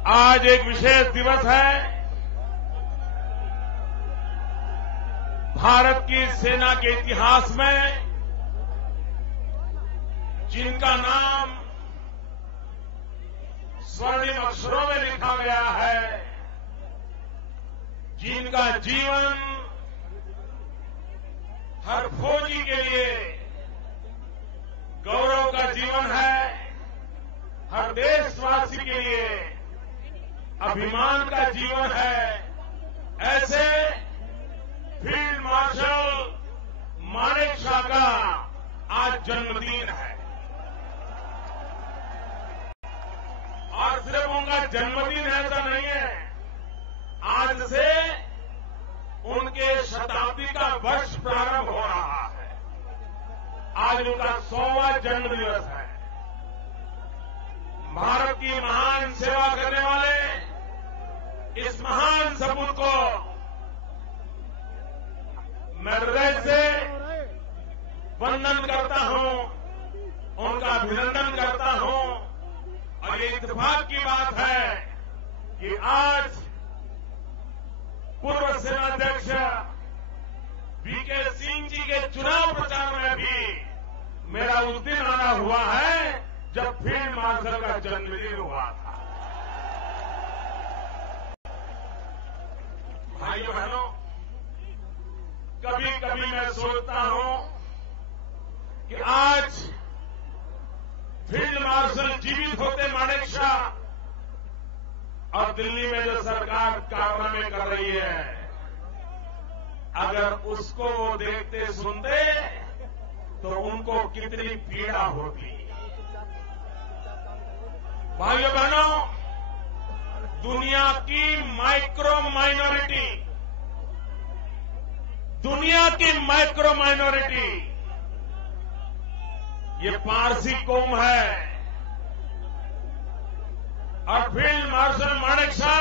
आज एक विशेष दिवस है। भारत की सेना के इतिहास में जिनका नाम स्वर्णिम अक्षरों में लिखा गया है, जिनका जीवन हर फौजी के लिए गौरव का जीवन है, हर देशवासी के लिए अभिमान का जीवन है, ऐसे फील्ड मार्शल मानेकशॉ का आज जन्मदिन है। और सिर्फ उनका जन्मदिन ऐसा नहीं है, आज से उनके शताब्दी का वर्ष प्रारंभ हो रहा है। आज उनका 100वां जन्मदिवस है। भारत की महान सेवा करने वाले इस महान सपूत को मैं हृदय से वंदन करता हूं, उनका अभिनंदन करता हूं। और ये इत्तेफाक की बात है कि आज पूर्व सेनाध्यक्ष वीके सिंह जी के चुनाव प्रचार में भी मेरा उस दिन आना हुआ है जब फील्ड मार्शल का जन्मदिन हुआ था। भाइयों बहनों, कभी कभी मैं सोचता हूं कि आज फील्ड मार्शल जीवित होते मानेकशॉ और दिल्ली में जो सरकार कारनामे कर रही है, अगर उसको वो देखते सुनते तो उनको कितनी पीड़ा होती। भाइयों बहनों, दुनिया की माइक्रो माइनॉरिटी ये पारसी कौम है। और फील्ड मार्शल मानेकशॉ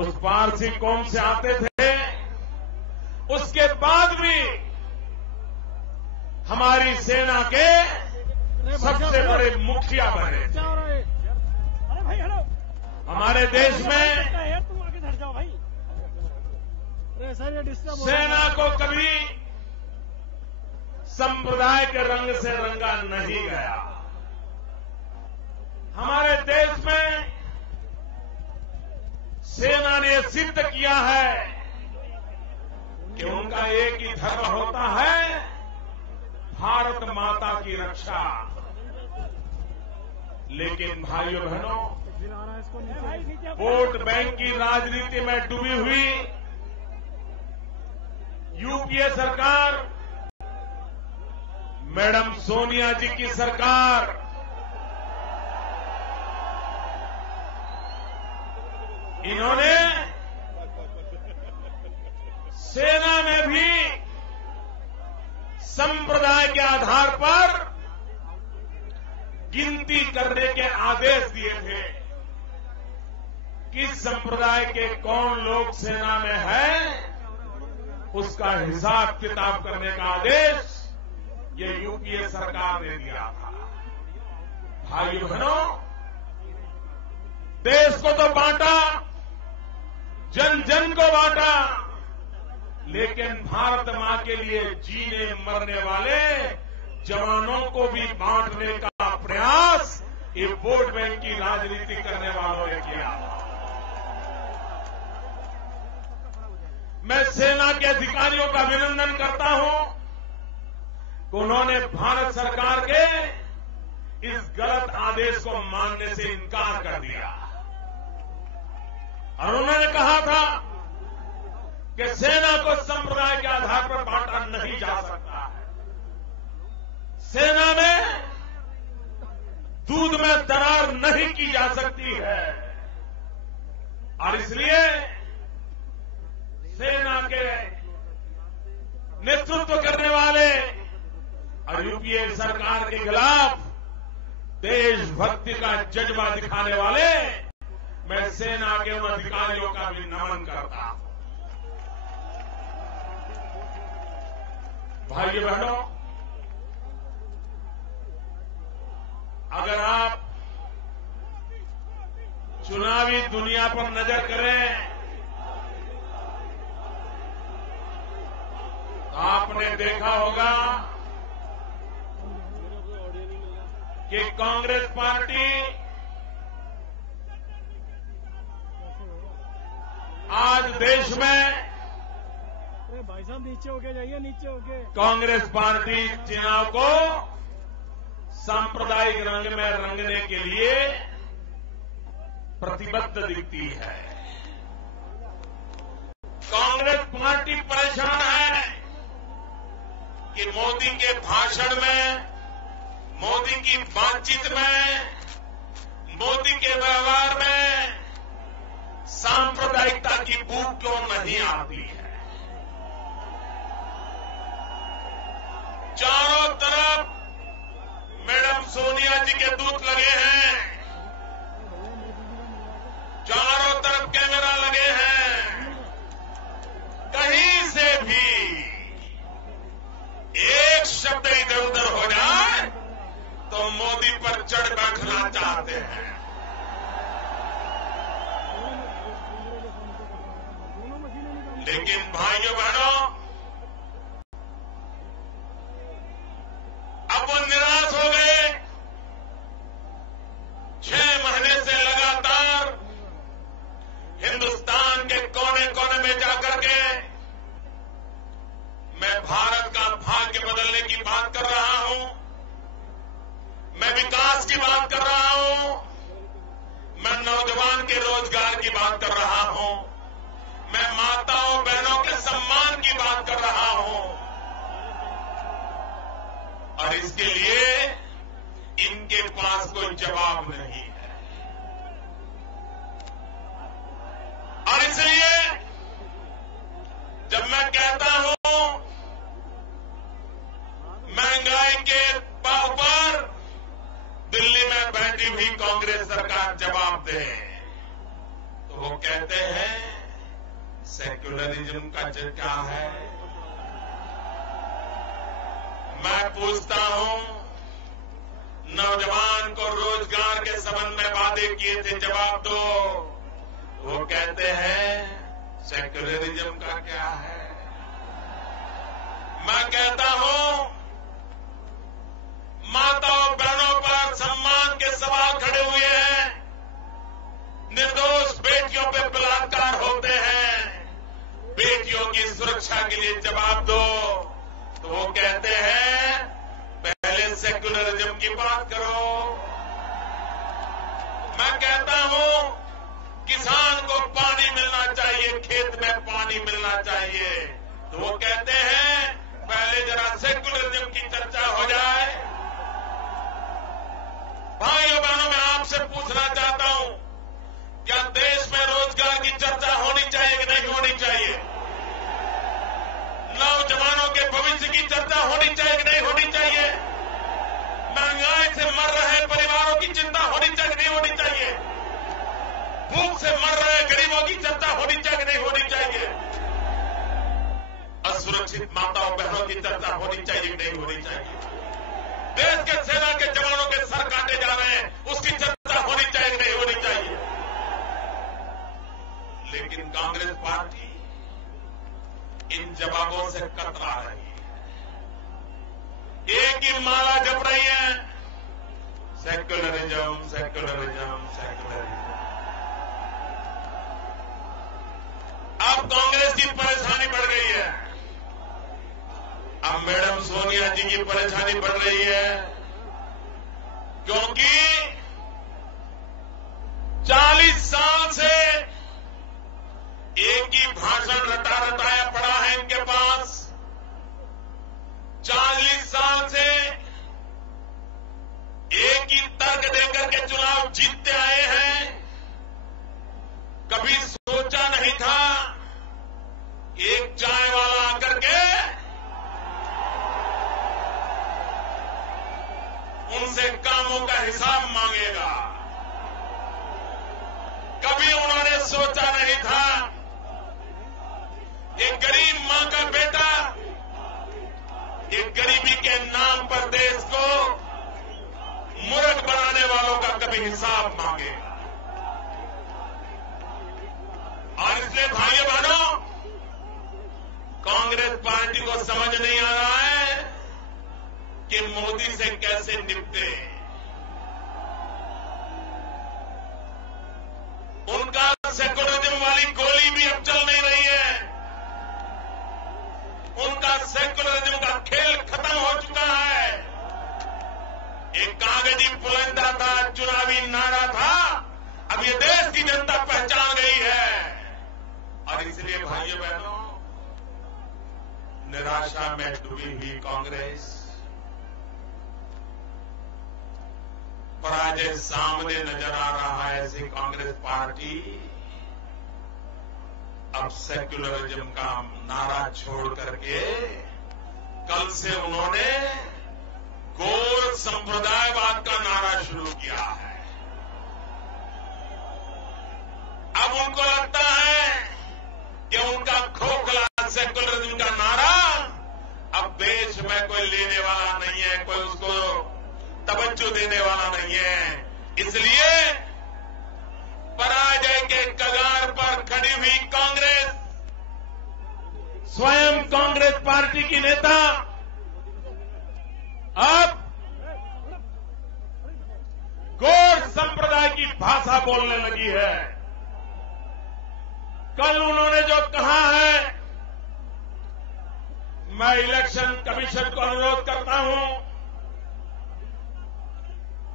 उस पारसी कौम से आते थे। उसके बाद भी हमारी सेना के सबसे बड़े मुखिया बने थे। हमारे देश में सेना को कभी संप्रदाय के रंग से रंगा नहीं गया। हमारे देश में सेना ने सिद्ध किया है कि उनका एक ही धर्म होता है, भारत माता की रक्षा। लेकिन भाइयों बहनों, वोट बैंक की राजनीति में डूबी हुई यूपीए सरकार, मैडम सोनिया जी की सरकार इन्होंने सेना में भी संप्रदाय के आधार पर गिनती करने के आदेश दिए थे। किस संप्रदाय के कौन लोग सेना में हैं, उसका हिसाब किताब करने का आदेश ये यूपीए सरकार ने दिया था। भाइयों बहनों, देश को तो बांटा, जन जन को बांटा, लेकिन भारत मां के लिए जीने मरने वाले जवानों को भी बांटने का प्रयास ये वोट बैंक की राजनीति करने वालों ने किया। मैं सेना के अधिकारियों का अभिनंदन करता हूं कि उन्होंने भारत सरकार के इस गलत आदेश को मानने से इनकार कर दिया। और उन्होंने कहा था कि सेना को संप्रदाय के आधार पर बांटा नहीं जा सकता है। सेना में दूध में दरार नहीं की जा सकती है। और इसलिए सेना के नेतृत्व करने वाले और यूपीए सरकार के खिलाफ देशभक्ति का जज्बा दिखाने वाले मैं सेना के उन अधिकारियों का भी नमन करता हूं। भाइयों बहनों, अगर आप चुनावी दुनिया पर नजर करें तो आपने देखा होगा कि कांग्रेस पार्टी आज देश में भाई साहब नीचे होके जाइए, नीचे होके। कांग्रेस पार्टी चुनाव को सांप्रदायिक रंग में रंगने के लिए प्रतिबद्ध दिखती है। कांग्रेस पार्टी परेशान है कि मोदी के भाषण में, मोदी की बातचीत में, मोदी के व्यवहार में सांप्रदायिकता की बू क्यों नहीं आती है। चारों तरफ मैडम सोनिया जी के दूत लगे हैं, चारों तरफ कैमरा लगे हैं। कहीं से भी एक शब्द इधर उधर हो जाए तो मोदी पर चढ़ बैठना चाहते हैं। लेकिन भाइयों बहनों, अब वो निराश हो गए। 6 महीने से लगातार हिंदुस्तान के कोने कोने में जाकर के मैं भारत का भाग्य बदलने की बात कर रहा हूं, मैं विकास की बात कर रहा हूं, मैं नौजवान के रोजगार की बात कर रहा हूं, मैं माताओं बहनों के सम्मान की बात कर रहा हूं। और इसके लिए इनके पास कोई जवाब नहीं है। और इसलिए जब मैं कहता हूं महंगाई के ऊपर दिल्ली में बैठी हुई कांग्रेस सरकार जवाब दे, तो वो कहते हैं सेक्युलरिज्म का क्या है। मैं पूछता हूं, नौजवान को रोजगार के संबंध में वादे किए थे, जवाब दो। वो कहते हैं सेक्युलरिज्म का क्या है। मैं कहता हूं माताओं बहनों पर सम्मान के सवाल खड़े हुए हैं, निर्दोष बेटियों पे बलात्कार होते हैं, बेटियों की सुरक्षा के लिए जवाब दो। तो वो कहते हैं पहले सेक्युलरिज्म की बात करो। मैं कहता हूं किसान को पानी मिलना चाहिए, खेत में पानी मिलना चाहिए, तो वो कहते हैं पहले जरा सेक्युलरिज्म की चर्चा हो जाए। भाइयों बहनों, मैं आपसे पूछना चाहता हूं, क्या देश में रोजगार की चर्चा होनी चाहिए कि नहीं होनी चाहिए? नौजवानों के भविष्य की चर्चा होनी चाहिए कि नहीं होनी चाहिए? महंगाई से मर रहे परिवारों की चिंता होनी चाहिए कि नहीं होनी चाहिए? भूख से मर रहे गरीबों की चर्चा होनी चाहिए कि नहीं होनी चाहिए? असुरक्षित माताओं बहनों की चर्चा होनी चाहिए कि नहीं होनी चाहिए? देश के सेना के जवानों के सर काटे जा रहे हैं, उसकी चर्चा होनी चाहिए कि नहीं होनी चाहिए? लेकिन कांग्रेस पार्टी इन जवाबों से कतरा रही है, एक ही माला जप रही है, सेक्युलरिज्म सेक्युलरिज्म सेक्युलरिज्म। अब कांग्रेस की परेशानी बढ़ गई है, अब मैडम सोनिया जी की परेशानी बढ़ रही है, क्योंकि 40 साल से एक ही भाषण रटाया पड़ा है इनके पास। 40 साल से एक ही तर्क देकर के चुनाव जीतते आए हैं। कभी सोचा नहीं था एक चाय वाला आकर के उनसे कामों का हिसाब मांगेगा। कभी उन्होंने सोचा नहीं था एक गरीब मां का बेटा एक गरीबी के नाम पर देश को मूर्ख बनाने वालों का कभी हिसाब मांगेगा। इसलिए भाइयों बहनों, कांग्रेस पार्टी को समझ नहीं आ रहा है कि मोदी से कैसे निपटे। उनका सेकुलरिज्म वाली गोली भी अब चल नहीं रही है। उनका सेकुलरिज्म का खेल खत्म हो चुका है। एक कागजी पुलंदा था, चुनावी नारा था, अब ये देश की जनता पहचान गई है। और इसलिए भाइयों बहनों, निराशा में डूबी हुई कांग्रेस, पराजय सामने नजर आ रहा है ऐसी कांग्रेस पार्टी अब सेक्युलरिज्म का नारा छोड़ करके कल से उन्होंने गौर संप्रदायवाद का नारा शुरू किया है। अब उनको लगता है कि उनका खोखला सेक्युलरिज्म का नारा अब देश में कोई लेने वाला नहीं है, कोई उसको तवज्जो देने वाला नहीं है। इसलिए पराजय के कगार पर खड़ी हुई कांग्रेस, स्वयं कांग्रेस पार्टी की नेता अब गौर संप्रदाय की भाषा बोलने लगी है। कल उन्होंने जो कहा है, मैं इलेक्शन कमीशन को अनुरोध करता हूं,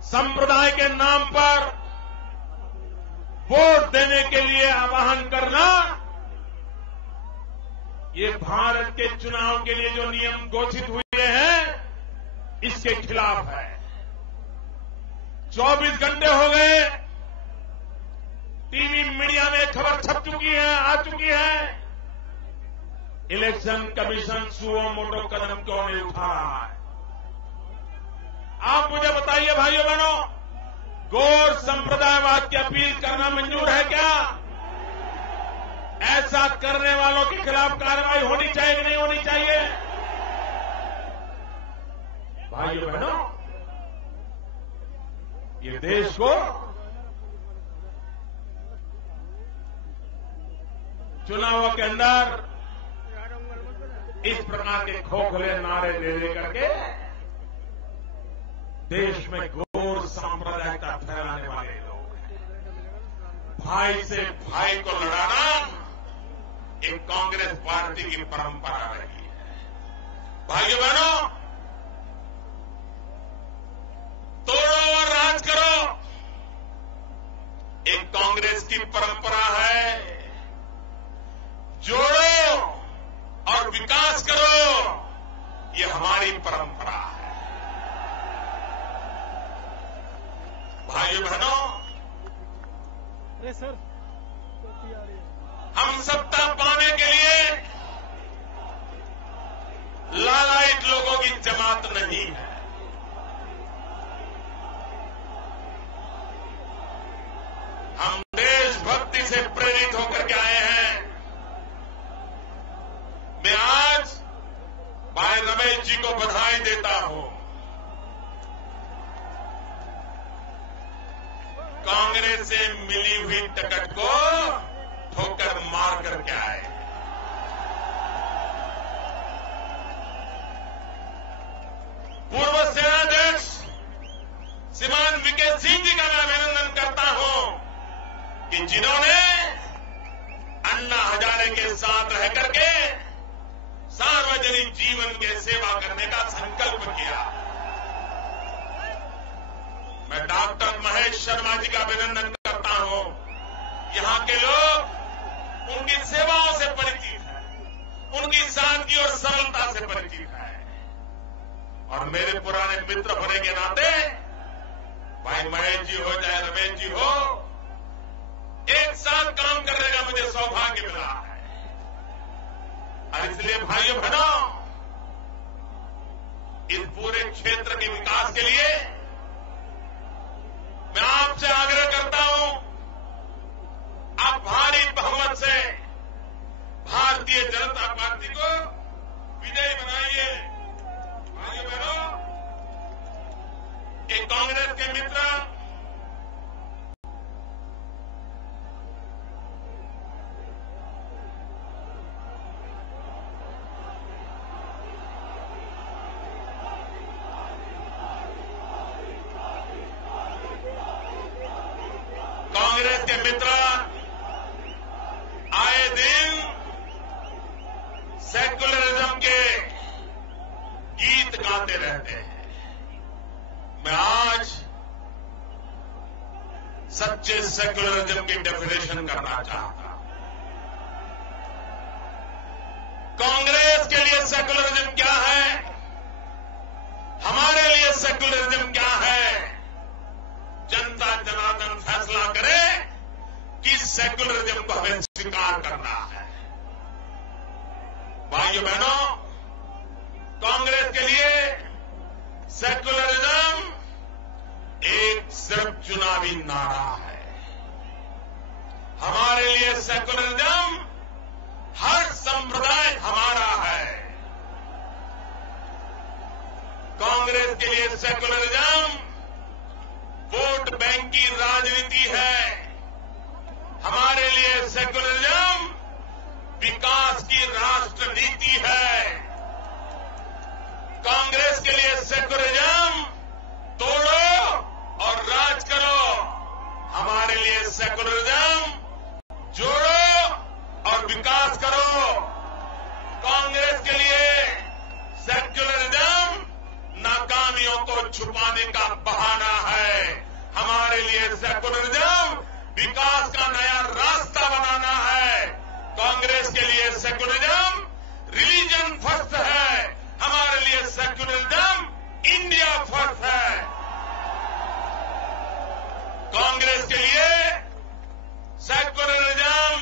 संप्रदाय के नाम पर वोट देने के लिए आह्वान करना, ये भारत के चुनाव के लिए जो नियम घोषित हुए हैं, इसके खिलाफ है। 24 घंटे हो गए, टीवी मीडिया में खबर छप चुकी है, आ चुकी है, इलेक्शन कमीशन सुओ मोटो कदम क्यों नहीं उठा रहा है? आप मुझे बताइए भाइयों बहनों, गौर संप्रदायवाद की अपील करना मंजूर है क्या? ऐसा करने वालों के खिलाफ कार्रवाई होनी चाहिए कि नहीं होनी चाहिए? भाइयों बहनों, ये देश को चुनावों के अंदर इस प्रकार के खोखले नारे दे करके देश में घोर सांप्रदायिकता फैलाने वाले लोग हैं। भाई से भाई को लड़ाना एक कांग्रेस पार्टी की परंपरा रही है। भाइयों बहनों, तोड़ो और राज करो एक कांग्रेस की परंपरा है। जोड़ो और विकास करो, ये हमारी परंपरा है। भाइयों बहनों, अरे सर, हम सत्ता पाने के लिए लालायित लोगों की जमात नहीं है। हम देशभक्ति से प्रेरित होकर के आए हैं। मैं आज भाई रमेश जी को बधाई देता हूं। कांग्रेस से मिली हुई टिकट को ठोकर मार करके आए। पूर्व सेनाध्यक्ष श्रीमान वीके सिंह जी का मैं अभिनंदन करता हूं कि जिन्होंने अन्ना हजारे के साथ रह करके सार्वजनिक जीवन के सेवा करने का संकल्प किया। मैं डॉक्टर महेश शर्मा जी का अभिनंदन करता हूं। यहां के लोग उनकी सेवाओं से परिचित हैं, उनकी सादगी और सरलता से परिचित हैं। और मेरे पुराने मित्र होने के नाते भाई महेश जी हो चाहे रमेश जी हो, एक साथ काम करने का मुझे सौभाग्य मिला है। और इसलिए भाइयों बहनों, इस पूरे क्षेत्र के विकास के लिए मैं आपसे आग्रह करता हूं, आप भारी बहुमत से भारतीय जनता पार्टी को विजयी बनाइए। भाइयों बहनों, एक कांग्रेस के मित्र कांग्रेस के मित्र आए दिन सेक्युलरिज्म के गीत गाते रहते हैं। मैं आज सच्चे सेक्युलरिज्म की डेफिनेशन करना चाहता हूं। कांग्रेस के लिए सेक्युलरिज्म क्या है, हमारे लिए सेक्युलरिज्म क्या है, जनता जनार्दन फैसला करे कि सेक्युलरिज्म को हमें स्वीकार करना है। भाइयों बहनों, कांग्रेस के लिए सेक्युलरिज्म एक सिर्फ चुनावी नारा है। हमारे लिए सेक्युलरिज्म हर संप्रदाय हमारा है। कांग्रेस के लिए सेक्युलरिज्म वोट बैंक की राजनीति है। हमारे लिए सेक्युलरिज्म विकास की राष्ट्र नीति है। कांग्रेस के लिए सेक्युलरिज्म तोड़ो और राज करो। हमारे लिए सेक्युलरिज्म जोड़ो और विकास करो। कांग्रेस के लिए सेक्युलरिज्म नाकामियों को छुपाने का बहाना है। हमारे लिए सेक्युलरिज्म विकास का नया रास्ता बनाना है। कांग्रेस के लिए सेक्युलरिज्म रिलीजन फर्स्ट है। हमारे लिए सेक्युलरिज्म इंडिया फर्स्ट है। कांग्रेस के लिए सेक्युलरिज्म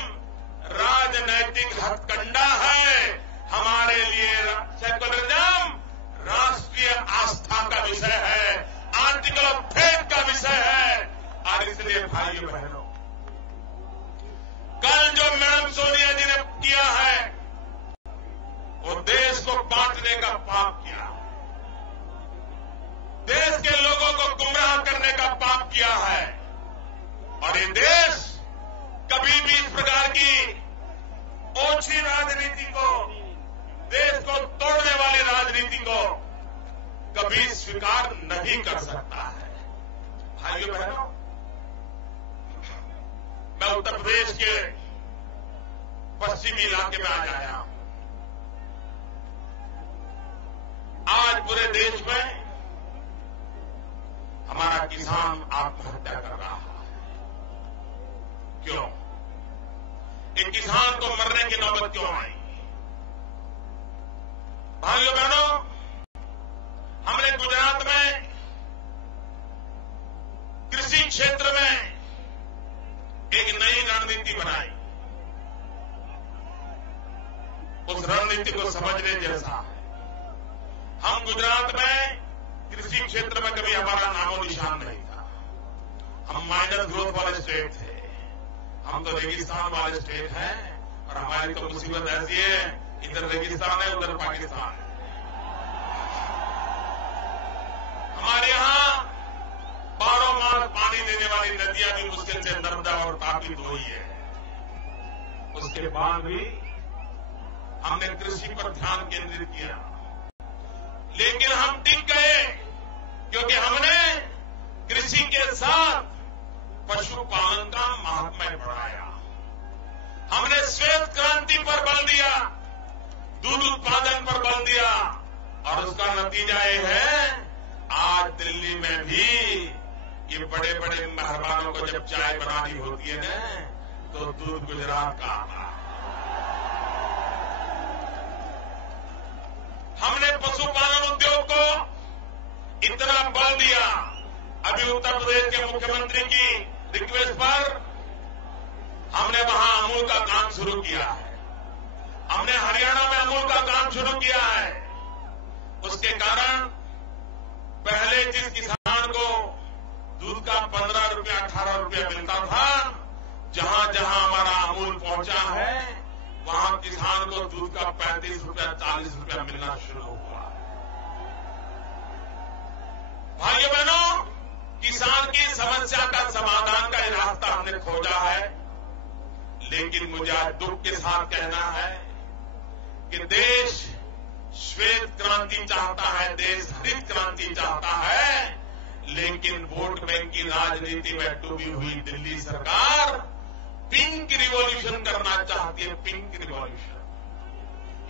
राजनैतिक हथकंडा है। हमारे लिए सेक्युलरिज्म राष्ट्रीय आस्था का विषय है, आर्टिकल ऑफ फेथ का विषय है। और इसलिए भाइयों बहनों, कल जो मैडम सोनिया जी ने किया है वो देश को बांटने का पाप किया, देश के लोगों को गुमराह करने का पाप किया है। और ये देश कभी भी इस प्रकार की ओछी राजनीति को, देश को तोड़ने वाली राजनीति को कभी स्वीकार नहीं कर सकता है। भाइयों बहनों, मैं उत्तर प्रदेश के पश्चिमी इलाके में आज आया हूं। आज पूरे देश में हमारा किसान आत्महत्या कर रहा है। क्यों? एक किसान को मरने की नौबत क्यों आई? भाइयों बहनों, हमने गुजरात में कृषि क्षेत्र में एक नई रणनीति बनाई। उस रणनीति को समझने जैसा है। हम गुजरात में कृषि क्षेत्र में कभी हमारा नामो निशान नहीं था। हम माइनर ग्रोथ वाले स्टेट थे। हम तो रेगिस्तान वाले स्टेट हैं और हमारी तो मुसीबत ऐसी है, इधर रेगिस्तान है, उधर पाकिस्तान है। हमारे यहां 12 मास पानी देने वाली नदियां भी मुश्किल से नर्मदा और तापी दो ही है। उसके बाद भी हमने कृषि पर ध्यान केंद्रित किया, लेकिन हम टिक गए क्योंकि हमने कृषि के साथ पशुपालन का महात्म्य बढ़ाया। हमने श्वेत क्रांति पर बल दिया, दूध उत्पादन पर बल दिया और उसका नतीजा ये है आज दिल्ली में भी ये बड़े बड़े मेहमानों को जब चाय बनानी होती है ना तो दूध गुजरात का आता है। हमने पशुपालन उद्योग को इतना बल दिया। अभी उत्तर प्रदेश के मुख्यमंत्री की रिक्वेस्ट पर हमने वहां अमूल का काम शुरू किया है। हमने हरियाणा में अमूल का काम शुरू किया है। उसके कारण पहले जिस किसान को दूध का 15 रुपया 18 रुपया मिलता था, जहां जहां हमारा अमूल पहुंचा है वहां किसान को दूध का 35 रुपया 40 रुपया मिलना शुरू हुआ। भाइयों बहनों, किसान की समस्या का समाधान का रास्ता हमने खोजा है। लेकिन मुझे आज दुख के साथ कहना है कि देश श्वेत क्रांति चाहता है, देश हरित क्रांति चाहता है, लेकिन वोट बैंक की राजनीति में डूबी हुई दिल्ली सरकार पिंक रिवॉल्यूशन करना चाहती है। पिंक रिवॉल्यूशन,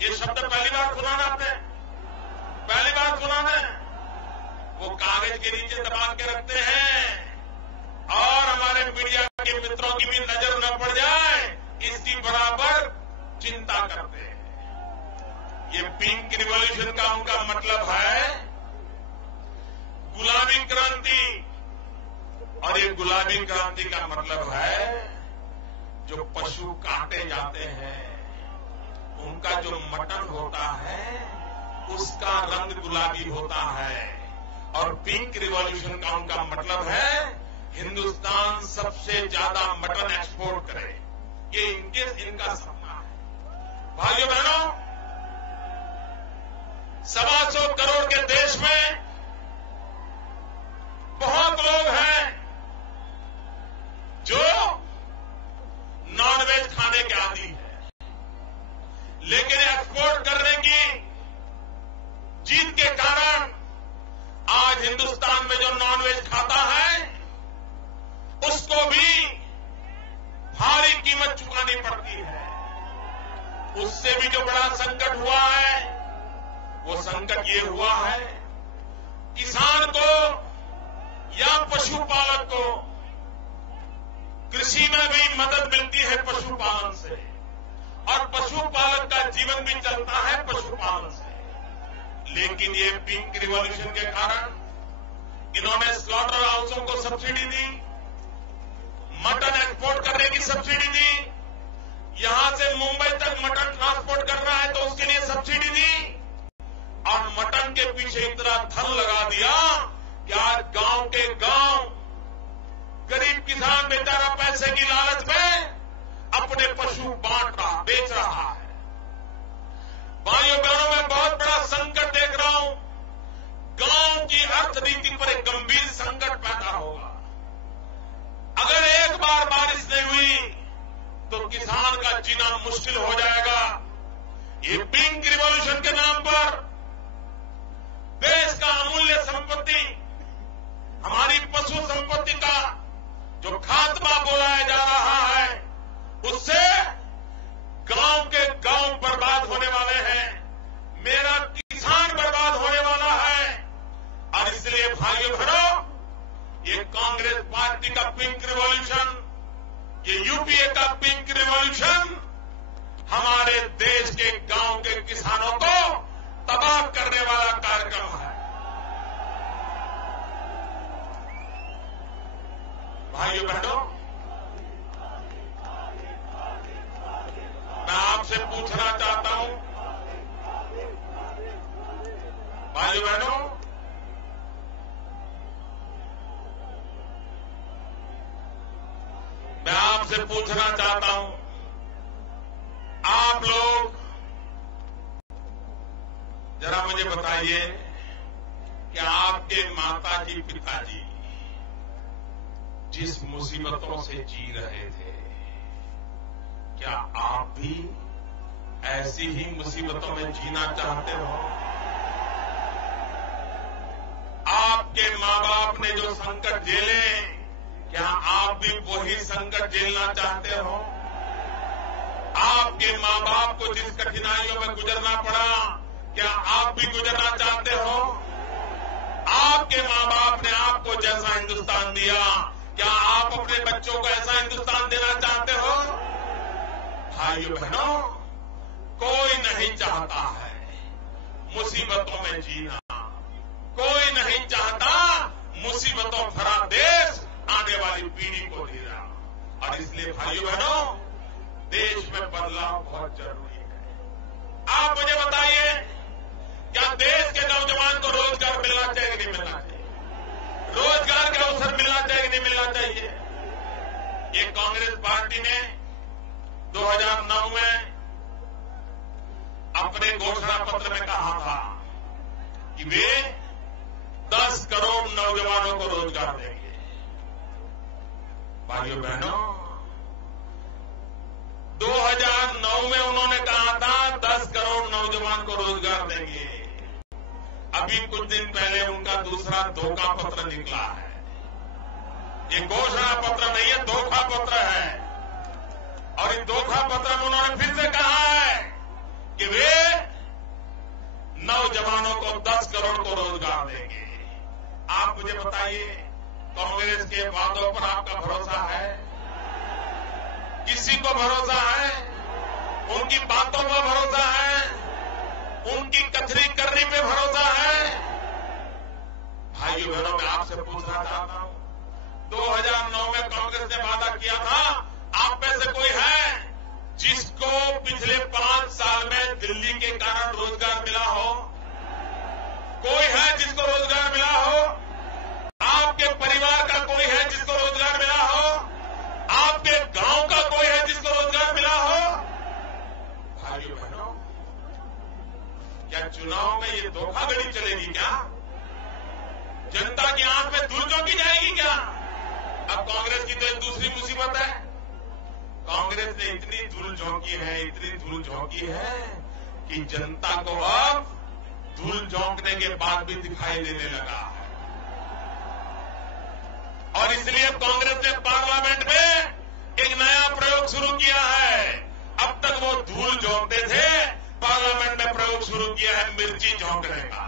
ये शब्द पहली बार सुना ना आपने? पहली बार सुना ना? वो कागज के नीचे दबा के रखते हैं और हमारे मीडिया के मित्रों की भी नजर न पड़ जाए इसकी बराबर चिंता करते हैं। ये पिंक रिवॉल्यूशन का उनका मतलब है गुलाबी क्रांति, और ये गुलाबी क्रांति का मतलब है जो पशु काटे जाते हैं उनका जो मटन होता है उसका रंग गुलाबी होता है। और पिंक रिवॉल्यूशन का उनका मतलब है हिंदुस्तान सबसे ज्यादा मटन एक्सपोर्ट करे, ये इनका सपना है। भाइयों बहनों, 125 करोड़ के देश में बहुत लोग हैं जो नॉनवेज खाने के आदी हैं, लेकिन एक्सपोर्ट करने की जीत के कारण आज हिंदुस्तान में जो नॉनवेज खाता है उसको भी भारी कीमत चुकानी पड़ती है। उससे भी जो बड़ा संकट हुआ है वो संकट ये हुआ है किसान को या पशुपालक को कृषि में भी मदद मिलती है पशुपालन से, और पशुपालक का जीवन भी चलता है पशुपालन से। लेकिन ये पिंक रिवॉल्यूशन के कारण इन्होंने स्लॉटर हाउसों को सब्सिडी दी, मटन एक्सपोर्ट करने की सब्सिडी दी, यहां से मुंबई तक मटन ट्रांसपोर्ट कर रहा है तो उसके लिए सब्सिडी दी, और मटन के पीछे इतना धन लगा दिया कि आज गांव के गांव गरीब किसान बेचारा पैसे की लालच में अपने पशु बेच रहा है। भाइयों बहनों, मैं बहुत बड़ा संकट देख रहा हूं। गांव की अर्थनीति पर एक गंभीर संकट पैदा होगा। अगर एक बार बारिश नहीं हुई तो किसान का जीना मुश्किल हो जाएगा। ये पिंक रिवॉल्यूशन के नाम पर देश का अमूल्य संपत्ति, हमारी पशु संपत्ति का जो खात्मा बोलाया जा रहा है उससे गांव के गांव बर्बाद होने वाले हैं, मेरा किसान बर्बाद होने वाला है। और इसलिए भाइयों बहनों, ये कांग्रेस पार्टी का पिंक रिवॉल्यूशन, ये यूपीए का पिंक रिवॉल्यूशन हमारे देश के गांव के किसानों को तबाह करने वाला कार्यक्रम है। भाइयों बहनों, मैं आपसे पूछना चाहता हूं, भाइयों बहनों, मैं आपसे पूछना चाहता हूं, आप लोग जरा मुझे बताइए कि आपके माताजी पिताजी जिस मुसीबतों से जी रहे थे, क्या आप भी ऐसी ही मुसीबतों में जीना चाहते हो? आपके मां बाप ने जो संकट झेले, क्या आप भी वही संकट झेलना चाहते हो? आपके मां बाप को जिस कठिनाइयों में गुजरना पड़ा, क्या आप भी गुजरना चाहते हो? आपके मां बाप ने आपको जैसा हिंदुस्तान दिया, क्या आप अपने बच्चों को ऐसा हिंदुस्तान देना चाहते हो? भाइयों बहनों, कोई नहीं चाहता है मुसीबतों में जीना, कोई नहीं चाहता मुसीबतों भरा देश आने वाली पीढ़ी को देना। और इसलिए भाइयों बहनों, देश में बदलाव बहुत जरूरी है। आप मुझे बताइए, क्या देश के नौजवान को रोजगार मिलना चाहिए कि नहीं मिलना चाहिए? रोजगार का अवसर मिलना चाहिए कि नहीं मिलना चाहिए? ये कांग्रेस पार्टी ने 2009 में अपने घोषणा पत्र में कहा था कि वे 10 करोड़ नौजवानों को रोजगार देंगे। भाइयों बहनों, 2009 में उन्होंने कहा था 10 करोड़ नौजवान को रोजगार देंगे। अब अभी कुछ दिन पहले उनका दूसरा धोखा पत्र निकला है। ये घोषणा पत्र नहीं है, धोखा पत्र है। और इस धोखा पत्र में उन्होंने फिर से कहा है कि वे नौजवानों को 10 करोड़ को रोजगार देंगे। आप मुझे बताइए, कांग्रेस के वादों पर आपका भरोसा है? किसी को भरोसा है? उनकी बातों पर भरोसा है? उनकी कथनी करनी पे भरोसा है? भाइयों बहनों, मैं आपसे पूछना चाहता हूं, 2009 में कांग्रेस ने वादा किया था, आप में से कोई है जिसको पिछले 5 साल में दिल्ली के कारण रोजगार मिला हो? कोई है जिसको रोजगार मिला हो? आपके परिवार का कोई है जिसको रोजगार मिला हो? आपके गांव का कोई है जिसको रोजगार मिला हो? भाइयों बहनों, क्या चुनाव में ये धोखाधड़ी चलेगी क्या? जनता की आंख में धूल झोंकी जाएगी क्या? अब कांग्रेस की तो एक दूसरी मुसीबत है, कांग्रेस ने इतनी धूल झोंकी है कि जनता को अब धूल झोंकने के बाद भी दिखाई देने लगा है। और इसलिए कांग्रेस ने पार्लियामेंट में एक नया प्रयोग शुरू किया है। अब तक वो धूल झोंकते थे, पार्लियामेंट में प्रयोग शुरू किया है मिर्ची झोंकने का।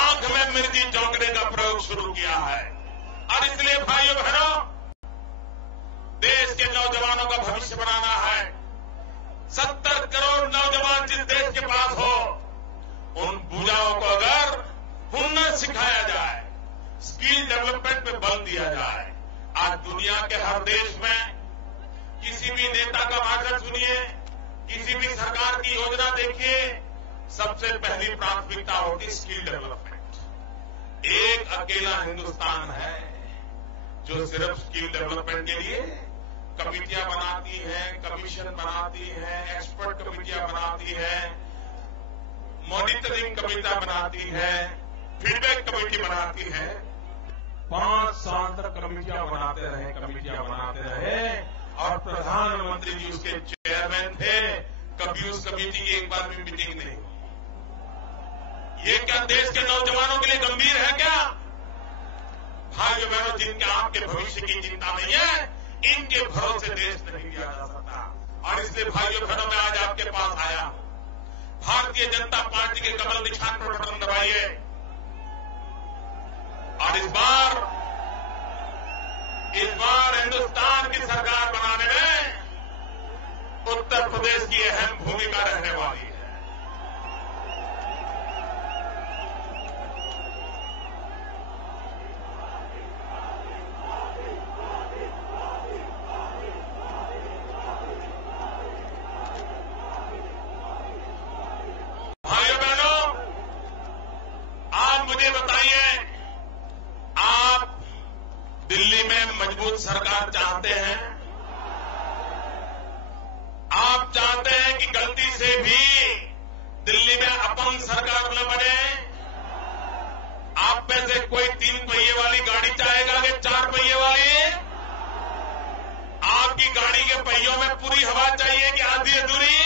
आंख में मिर्ची झोंकने का प्रयोग शुरू किया है। और इसलिए भाइयों बहनों, देश के नौजवानों का भविष्य बनाना है। 70 करोड़ नौजवान जिस देश के पास हो, उन बुझाओं को अगर हुनर सिखाया जाए, स्किल डेवलपमेंट पे बल दिया जाए। आज दुनिया के हर देश में किसी भी नेता का भाषण सुनिए, किसी भी सरकार की योजना देखिए, सबसे पहली प्राथमिकता होती स्किल डेवलपमेंट। एक अकेला हिंदुस्तान है जो सिर्फ स्किल डेवलपमेंट के लिए कमिटियां बनाती है, कमीशन बनाती है, एक्सपर्ट कमिटियां बनाती है, मॉनिटरिंग कमेटियां बनाती है, फीडबैक कमेटी बनाती है। 5 साल तक कमेटियां बनाते रहे और प्रधानमंत्री जी उसके चेयरमैन थे। कभी उस कमेटी की एक बार भी मीटिंग नहीं हुई। ये क्या देश के नौजवानों के लिए गंभीर है क्या? भाइयों बहनों, जिनके आपके भविष्य की चिंता नहीं है, इनके भरोसे देश नहीं दिया जा सकता। और इसलिए भाइयों बहनों, मैं आज आपके पास आया हूं। भारतीय जनता पार्टी के कमल निशान पर बटन दबाइए और इस बार हिंदुस्तान की सरकार बनाने में उत्तर प्रदेश की अहम भूमिका रहने वाली है। भाइयों बहनों, आप मुझे बताइए, आप दिल्ली में मजबूत सरकार चाहते हैं? आप चाहते हैं कि गलती से भी दिल्ली में अपंग सरकार न बने? आप में से कोई 3 पहिए वाली गाड़ी चाहेगा कि 4 पहिए वाली? आपकी गाड़ी के पहियों में पूरी हवा चाहिए कि आधी अधूरी?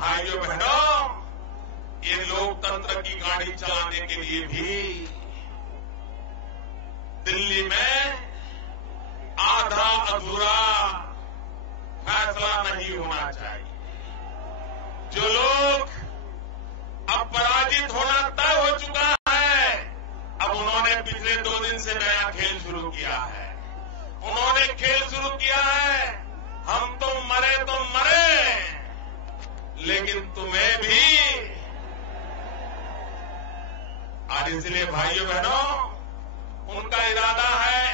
भाइयों बहनों, ये लोकतंत्र की गाड़ी चलाने के लिए भी दिल्ली में आधा अधूरा फैसला नहीं होना चाहिए। जो लोग अब पराजित होना तय हो चुका है, अब उन्होंने पिछले 2 दिन से नया खेल शुरू किया है। उन्होंने खेल शुरू किया है, हम तो मरे, लेकिन तुम्हें भी। और इसलिए भाइयों बहनों, उनका इरादा है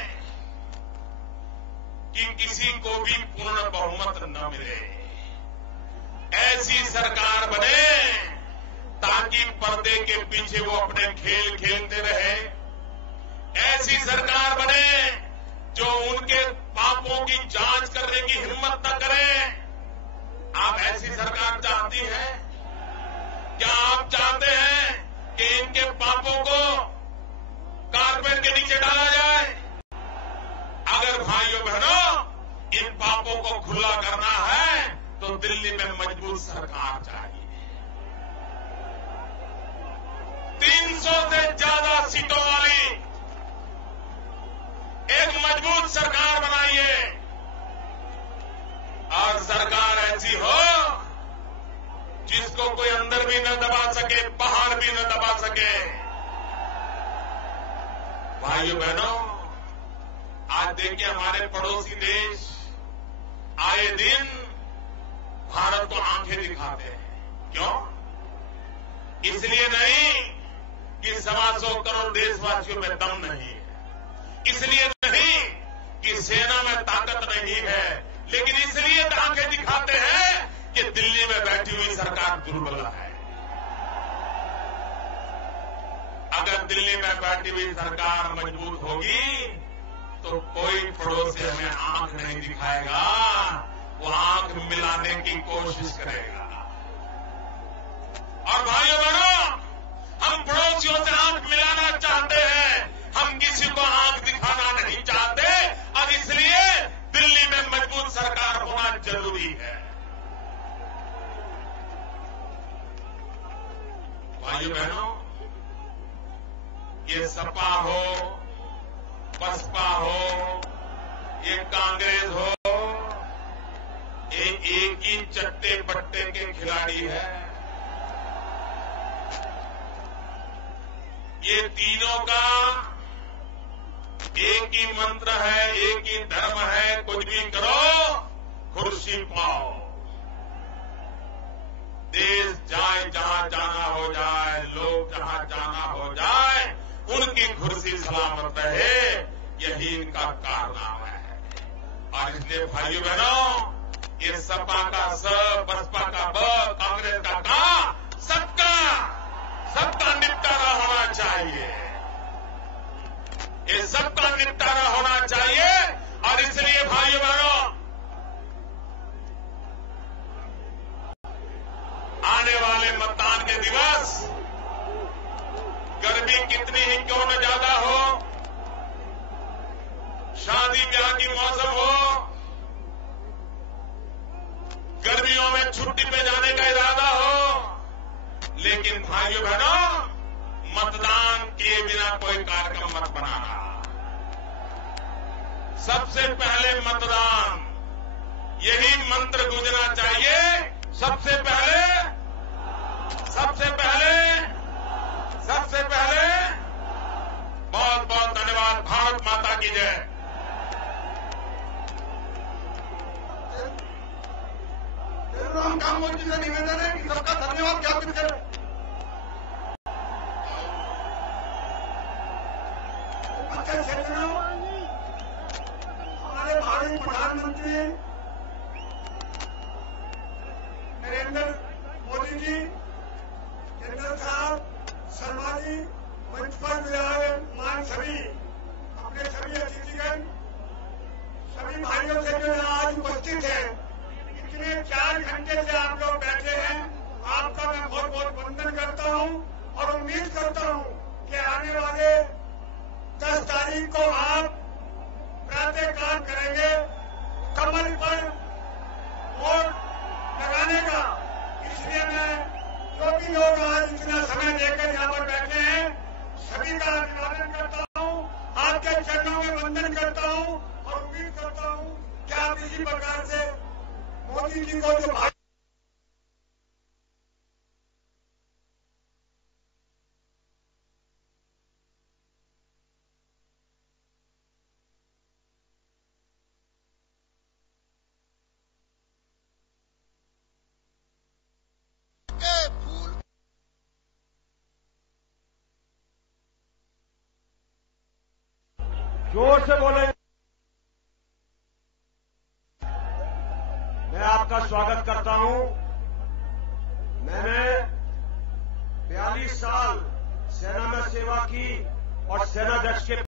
कि किसी को भी पूर्ण बहुमत न मिले। ऐसी सरकार बने ताकि पर्दे के पीछे वो अपने खेल खेलते रहे। ऐसी सरकार बने जो उनके पापों की जांच करने की हिम्मत न करे। आप ऐसी सरकार चाहती हैं? क्या आप चाहते हैं कि इनके पापों को कारपेट के नीचे डाला जाए? अगर भाइयों बहनों इन पापों को खुला करना है तो दिल्ली में मजबूत सरकार चाहिए। मजबूत सरकार बनाइए और सरकार ऐसी हो जिसको कोई अंदर भी न दबा सके, बाहर भी न दबा सके। भाइयों बहनों, आज देखिए हमारे पड़ोसी देश आए दिन भारत को आंखें दिखाते हैं। क्यों? इसलिए नहीं कि 125 करोड़ देशवासियों में दम नहीं है, इसलिए नहीं कि सेना में ताकत नहीं है, लेकिन इसलिए आंखें दिखाते हैं कि दिल्ली में बैठी हुई सरकार दुर्बल है। अगर दिल्ली में बैठी हुई सरकार मजबूत होगी तो कोई पड़ोसी हमें आंख नहीं दिखाएगा, वो आंख मिलाने की कोशिश करेगा। और भाइयों बहनों, हम पड़ोसियों से आंख मिलाना चाहते हैं, हम किसी को आंख दिखाना नहीं चाहते, और इसलिए दिल्ली में मजबूत सरकार होना जरूरी है। भाइयों बहनों, ये सपा हो, बसपा हो, ये कांग्रेस हो, ये एक ही चट्टे बट्टे के खिलाड़ी है। ये तीनों का एक ही मंत्र है, एक ही धर्म है, कुछ भी करो कुर्सी पाओ। देश जाए जहां जाना हो जाए, लोग जहां जाना हो जाए, उनकी कुर्सी सलामत रहे, यही इनका कारनामा है। और इसलिए भाइयों बहनों, ये सपा का स, बसपा का ब, कांग्रेस का का, सबका निपटारा होना चाहिए। ये सबका निपटारा होना चाहिए। और इसलिए भाइयों बहनों, आने वाले मतदान के दिवस गर्मी कितनी ही क्यों न ज्यादा हो, शादी ब्याह की मौसम हो, गर्मियों में छुट्टी पे जाने का इरादा हो, लेकिन भाइयों बहनों, मतदान किए बिना कोई कार्यक्रम मत बनाना। सबसे पहले मतदान, यही मंत्र गूंजना चाहिए। सबसे पहले, सबसे पहले, सबसे पहले। बहुत बहुत धन्यवाद। भारत माता की जय। राम कामोद जी से निवेदन है कि सबका धन्यवाद ज्ञापित करें। अच्छे क्षेत्रों हमारे भारत प्रधानमंत्री नरेंद्र मोदी जी, केंद्र साहब, शर्मा जी, मंच पर विराजमान सभी अपने सभी अतिथिगण, सभी भाइयों से जो आज उपस्थित हैं, इतने 4 घंटे से आप लोग बैठे हैं, आपका मैं बहुत बहुत वंदन करता हूं और उम्मीद करता हूं कि आने वाले 10 तारीख को आप प्रातःकाल करेंगे कमल पर वोट लगाने का। इसलिए मैं जो भी लोग आज इतना समय देकर यहां पर बैठे हैं, सभी का अभिवादन करता हूं, आपके चरणों में वंदन करता हूं और उम्मीद करता हूं कि आप इसी प्रकार से मोदी जी को जो भाई जोर से बोले। मैं आपका स्वागत करता हूं। मैंने 42 साल सेना में सेवा की और सेनाध्यक्ष के